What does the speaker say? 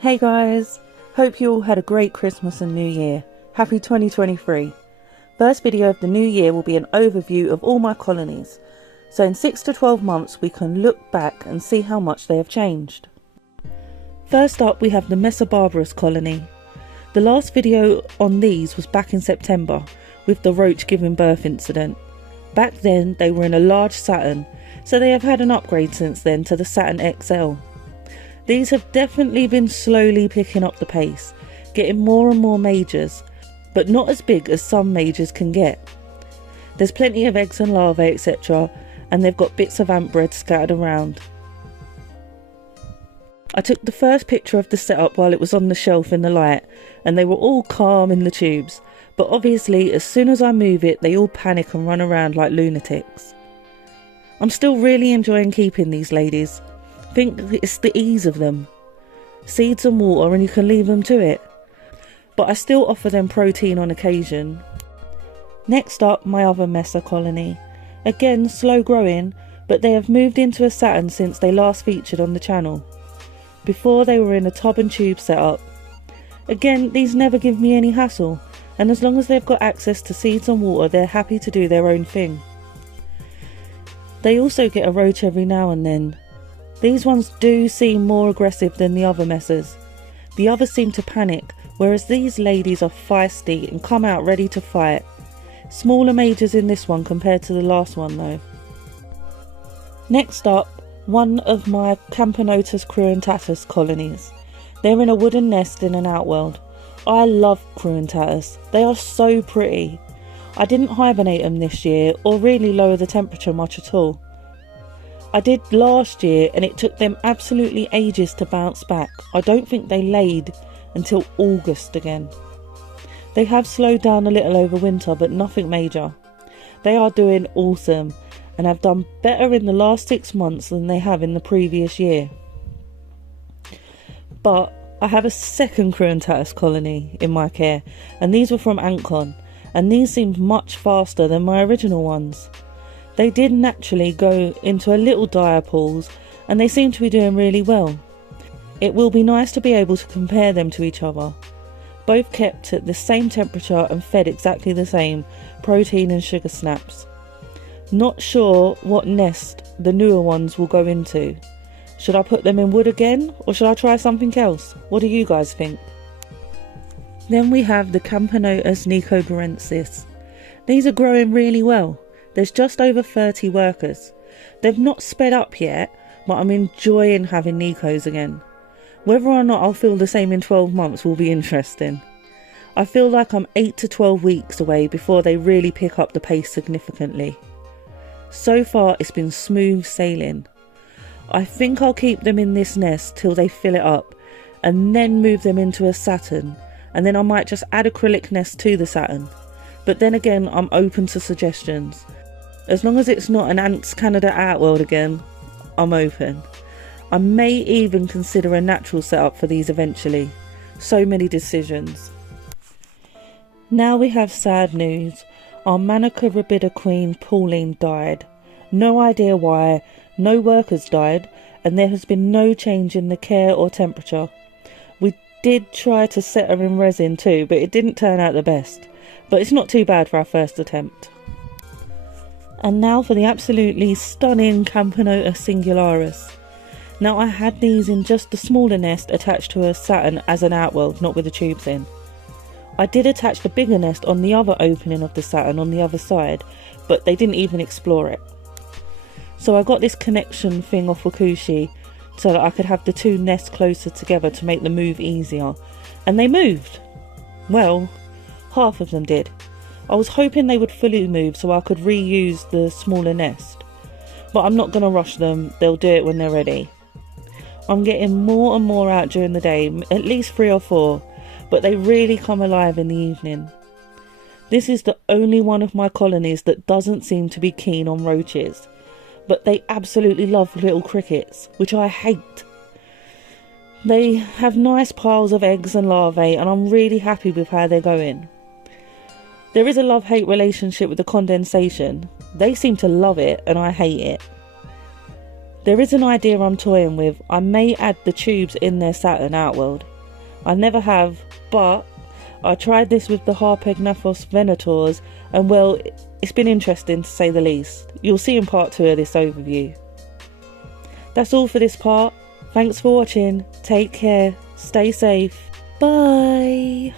Hey guys, hope you all had a great Christmas and New Year. Happy 2023. First video of the new year will be an overview of all my colonies. So in 6 to 12 months we can look back and see how much they have changed. First up we have the Mesa Barbaras colony. The last video on these was back in September with the roach giving birth incident. Back then they were in a large Saturn, so they have had an upgrade since then to the Saturn XL. These have definitely been slowly picking up the pace, getting more and more majors, but not as big as some majors can get. There's plenty of eggs and larvae etc, and they've got bits of ant bread scattered around. I took the first picture of the setup while it was on the shelf in the light, and they were all calm in the tubes, but obviously as soon as I move it they all panic and run around like lunatics. I'm still really enjoying keeping these ladies. I think it's the ease of them. Seeds and water and you can leave them to it. But I still offer them protein on occasion. Next up, my other Messor colony. Again, slow growing, but they have moved into a Saturn since they last featured on the channel. Before they were in a tub and tube setup. Again, these never give me any hassle, and as long as they've got access to seeds and water, they're happy to do their own thing. They also get a roach every now and then. These ones do seem more aggressive than the other Messors. The others seem to panic, whereas these ladies are feisty and come out ready to fight. Smaller majors in this one compared to the last one though. Next up, one of my Camponotus cruentatus colonies. They're in a wooden nest in an outworld. I love cruentatus, they are so pretty. I didn't hibernate them this year or really lower the temperature much at all. I did last year and it took them absolutely ages to bounce back. I don't think they laid until August again. They have slowed down a little over winter but nothing major. They are doing awesome and have done better in the last 6 months than they have in the previous year. But I have a second cruentatus colony in my care, and these were from Ancon, and these seemed much faster than my original ones. They did naturally go into a little dire pause and they seem to be doing really well. It will be nice to be able to compare them to each other. Both kept at the same temperature and fed exactly the same, protein and sugar snaps. Not sure what nest the newer ones will go into. Should I put them in wood again or should I try something else? What do you guys think? Then we have the Camponotus Nicobarensis. These are growing really well. There's just over 30 workers. They've not sped up yet, but I'm enjoying having Nicos again. Whether or not I'll feel the same in 12 months will be interesting. I feel like I'm 8 to 12 weeks away before they really pick up the pace significantly. So far it's been smooth sailing. I think I'll keep them in this nest till they fill it up and then move them into a Saturn, and then I might just add acrylic nest to the Saturn. But then again, I'm open to suggestions. As long as it's not an Ants Canada Outworld again, I'm open. I may even consider a natural setup for these eventually. So many decisions. Now we have sad news. Our Manica rubidia queen Pauline died. No idea why, no workers died, and there has been no change in the care or temperature. We did try to set her in resin too, but it didn't turn out the best. But it's not too bad for our first attempt. And now for the absolutely stunning Camponotus singularis. Now I had these in just the smaller nest attached to a Saturn as an outworld, not with the tubes in. I did attach the bigger nest on the other opening of the Saturn on the other side, but they didn't even explore it. So I got this connection thing off Wakushi so that I could have the two nests closer together to make the move easier. And they moved. Well, half of them did. I was hoping they would fully move so I could reuse the smaller nest. But I'm not going to rush them, they'll do it when they're ready. I'm getting more and more out during the day, at least 3 or 4, but they really come alive in the evening. This is the only one of my colonies that doesn't seem to be keen on roaches, but they absolutely love little crickets, which I hate. They have nice piles of eggs and larvae and I'm really happy with how they're going. There is a love-hate relationship with the condensation. They seem to love it and I hate it. There is an idea I'm toying with. I may add the tubes in their Saturn outworld. I never have, but I tried this with the Harpegnathos venators, and well, it's been interesting to say the least. You'll see in part 2 of this overview. That's all for this part. Thanks for watching. Take care. Stay safe. Bye.